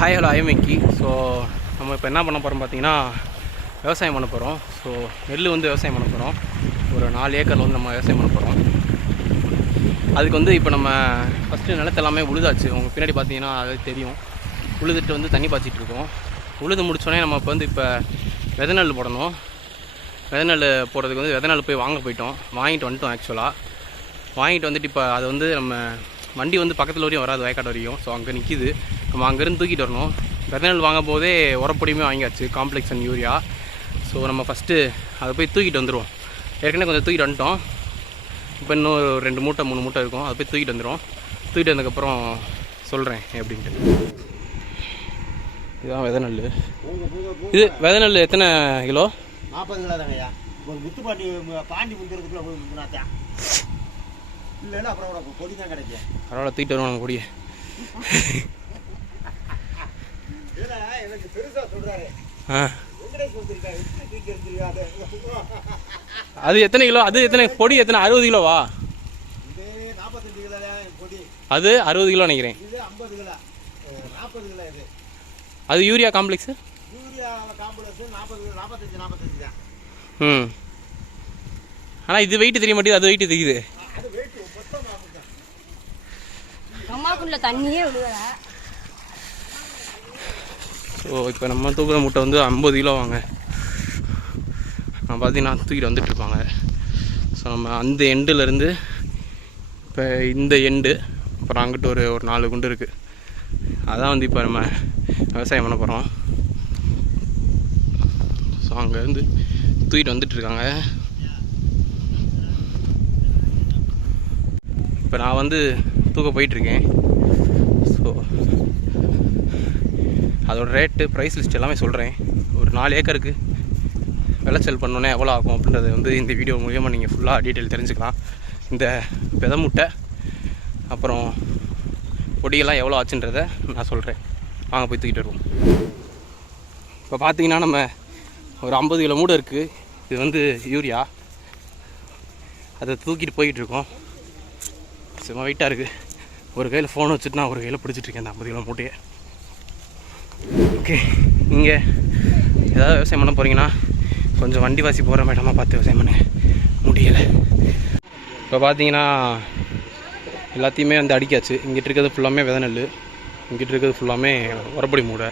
Hi hello ஐமிக்கி so நம்ம இப்போ என்ன பண்ண போகிறோம் பார்த்தீங்கன்னா விவசாயம் பண்ண போகிறோம் ஸோ நெல் வந்து விவசாயம் பண்ண போகிறோம் ஒரு நாலு ஏக்கரில் வந்து நம்ம விவசாயம் பண்ண போகிறோம் அதுக்கு வந்து இப்போ நம்ம ஃபஸ்ட்டு நிலத்தை எல்லாமே உழுதாச்சு. உங்கள் பின்னாடி பார்த்தீங்கன்னா அது தெரியும். உழுதுட்டு வந்து தண்ணி பாய்ச்சிட்டு இருக்கோம். உழுது முடிச்சோடனே நம்ம இப்போ வந்து இப்போ விதை நெல் போடணும். விதை நெல் போடுறதுக்கு வந்து விதை நெல் போய் வாங்க போயிட்டோம். வாங்கிட்டு வந்துட்டோம் ஆக்சுவலாக வாங்கிட்டு வந்துட்டு இப்போ அது வந்து நம்ம வண்டி வந்து பக்கத்தில் வரையும் வராது வயக்காடு வரையும். ஸோ அங்கே நிற்கிது நம்ம அங்கேருந்து தூக்கிட்டு வரணும். விதை நெல் வாங்கும் போதே உரப்பொடியுமே வாங்கியாச்சு காம்ப்ளெக்ஸ் அண்ட் யூரியா ஸோ நம்ம ஃபஸ்ட்டு அதை போய் தூக்கிட்டு வந்துடுவோம் ஏற்கனவே கொஞ்சம் தூக்கிட்டு வந்துட்டோம். இப்போ இன்னும் ஒரு ரெண்டு மூட்டை மூணு மூட்டை இருக்கும். அதை போய் தூக்கிட்டு வந்துடும் தூக்கிட்டு வந்ததுக்கப்புறம் சொல்கிறேன் எப்படின்ட்டு. இதுதான் விதை நெல் இது விதை நெல் எத்தனை கிலோ? நாற்பது கிலோ தாங்கய்யா. ஒரு முத்து பாண்டி பாண்டி முந்திரத்துக்குள்ள போய் முந்தினாத்தான் இல்லைன்னா அப்புறம் உனக்கு கொடி தான் கிடைக்கும். பரவாயில்ல தூக்கிட்டு வருவோம் நம்ம கூடிய அது எத்தனை கிலோ? அது எத்தனை? பொடி எத்தனை? அறுபது கிலோவா? அது அறுபது கிலோ நினைக்கிறேன். இது ஐம்பது கிலோ. நாற்பது கிலோ இது. அது யூரியா காம்ப்ளெக்ஸு ம். ஆனால் இது வெயிட் தெரிய மாட்டேங்குது அது வெயிட் தெரியுது. அம்மாக்குள்ள தண்ணியே விழுவல ஸோ இப்போ நம்ம தூக்குற மூட்டை வந்து ஐம்பது கிலோ வாங்க. நான் பார்த்தீங்கன்னா தூக்கிட்டு வந்துட்டு இருப்பாங்க. ஸோ நம்ம அந்த எண்டுலேருந்து இப்போ இந்த எண்டு அப்புறம் அங்கிட்டு ஒரு ஒரு நாலு குண்டு இருக்குது அதான் வந்து இப்போ நம்ம விவசாயம் பண்ண போகிறோம் ஸோ அங்கேருந்து தூக்கிட்டு வந்துட்டு இருக்காங்க. இப்போ நான் வந்து தூக்க போயிட்டுருக்கேன் ஸோ அதோட ரேட்டு ப்ரைஸ் லிஸ்ட் எல்லாமே சொல்கிறேன் ஒரு நாலு ஏக்கருக்கு விளைச்சல் பண்ணோன்னே எவ்வளோ ஆகும் அப்படின்றது வந்து இந்த வீடியோ மூலியமாக நீங்கள் ஃபுல்லாக டீட்டெயில் தெரிஞ்சுக்கலாம். இந்த விதை முட்டை அப்புறம் பொடியெல்லாம் எவ்வளோ ஆச்சுன்றதை நான் சொல்கிறேன் வாங்க போய் தூக்கிட்டு வருவோம். இப்போ பார்த்தீங்கன்னா நம்ம ஒரு ஐம்பது கிலோ மூடை இருக்குது இது வந்து யூரியா. அதை தூக்கிட்டு போய்கிட்டு இருக்கோம். சும்மா வெயிட்டாக இருக்குது ஒரு கையில் ஃபோன் வச்சுட்டு நான் ஒரு கையில் பிடிச்சிட்ருக்கேன் அந்த ஐம்பது கிலோ மூட்டையை. ஓகே நீங்கள் ஏதாவது விவசாயம் பண்ண போகிறீங்கன்னா கொஞ்சம் வண்டி வாசி போகிற மேடமாக பார்த்து விவசாயம் பண்ணுங்க. முடியலை. இப்போ பார்த்தீங்கன்னா எல்லாத்தையுமே வந்து அடிக்காச்சு இங்கிட்டு இருக்கிறது ஃபுல்லாமே விதை நெல் இங்கிட்டு இருக்கிறது ஃபுல்லாமே உரப்பொடி மூடை.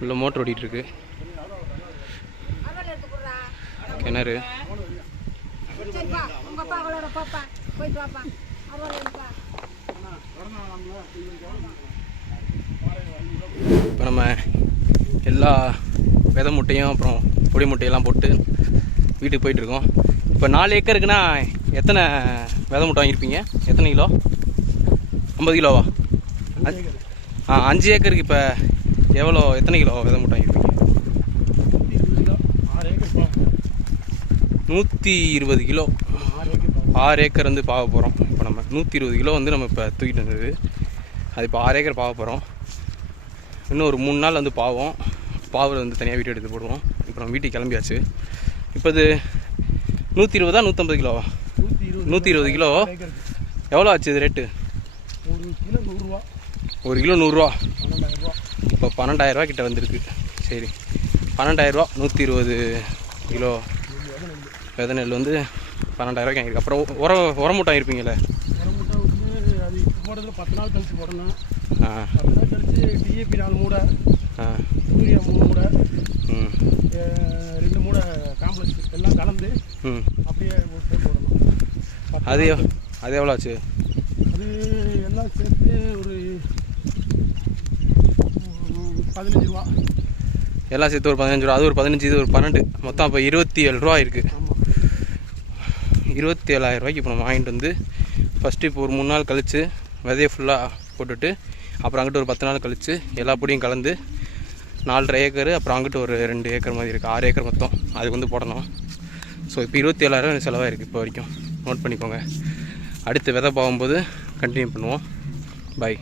உள்ள மோட்ரு ஓடிட்டுருக்கு கிணறு. போயிட்டு இப்போ நம்ம எல்லா விதை முட்டையும் அப்புறம் பொடி முட்டையெல்லாம் போட்டு வீட்டுக்கு போயிட்டுருக்கோம் இப்போ நாலு ஏக்கருக்குன்னா எத்தனை விதை முட்டை வாங்கியிருப்பீங்க? எத்தனை கிலோ? ஐம்பது கிலோவா? அஞ்சு- ஆ அஞ்சு ஏக்கருக்கு இப்போ எவ்வளோ எத்தனை கிலோ விதை முட்டை வாங்கியிருப்பீங்க? நூற்றி இருபது கிலோ. ஆறு ஏக்கர் வந்து பார்க்க போகிறோம் இப்போ நம்ம நூற்றி இருபது கிலோ வந்து நம்ம இப்போ தூக்கிட்டு வந்தது. அது இப்போ ஆறு ஏக்கர் பார்க்க போகிறோம் இன்னும் ஒரு மூணு நாள் வந்து பாவோம். பாவில் வந்து தனியாக வீடியோ எடுத்து போடுவோம். இப்போ நம்ம வீட்டுக்கு கிளம்பியாச்சு. இப்போ இது நூற்றி இருபதா நூற்றம்பது கிலோவா? நூற்றி இருபது கிலோ. எவ்வளோ ஆச்சு இது ரேட்டு? ஒரு கிலோ நூறுரூவா. ஒரு கிலோ நூறுரூவா. இப்போ பன்னெண்டாயிரரூவா கிட்ட வந்திருக்கு. சரி. பன்னெண்டாயிரரூவா நூற்றி இருபது கிலோ. விதை நெல் வந்து பன்னெண்டாயிரரூவாய்க்கு வாங்கியிருக்கு. அப்புறம் உர உரம் மூட்டை வாங்கியிருப்பீங்களே உரமுட்டை வந்து அது இப்போ போடுறதுல பத்து நாள் கழிச்சு போடணும் ஆ. கழிச்சு டிஏபி நாலு மூடை யூரியா மூணு மூடை ரெண்டு மூடை காம்ப்ளெக்ஸ் எல்லாம் கலந்து அப்படியே ஒரு போடணும் அது அது எவ்வளோ ஆச்சு? அது எல்லாம் சேர்த்து ஒரு பதினஞ்சு ரூபா. எல்லாம் சேர்த்து ஒரு பதினஞ்சு ரூபா அது ஒரு பதினஞ்சு இது ஒரு பன்னெண்டு. மொத்தம் அப்போ இருபத்தி ஏழு ரூபா இருக்குது இருபத்தி ஏழாயிரம் ரூபாய்க்கு இப்போ நம்ம வாங்கிட்டு வந்து ஃபஸ்ட்டு இப்போ ஒரு மூணு நாள் கழித்து விதையை ஃபுல்லாக போட்டுட்டு அப்புறம் அங்கிட்டு ஒரு பத்து நாள் கழித்து எல்லா பொடியும் கலந்து நாலரை ஏக்கர் அப்புறம் அங்கிட்டு ஒரு ரெண்டு ஏக்கர் மாதிரி இருக்குது ஆறு ஏக்கர் மொத்தம். அதுக்கு வந்து போடணும். ஸோ இப்போ இருபத்தி ஏழாயிரம் செலவாக இருக்குது இப்போ வரைக்கும். நோட் பண்ணிக்கோங்க. அடுத்து விதை போகும்போது கண்டினியூ பண்ணுவோம். பை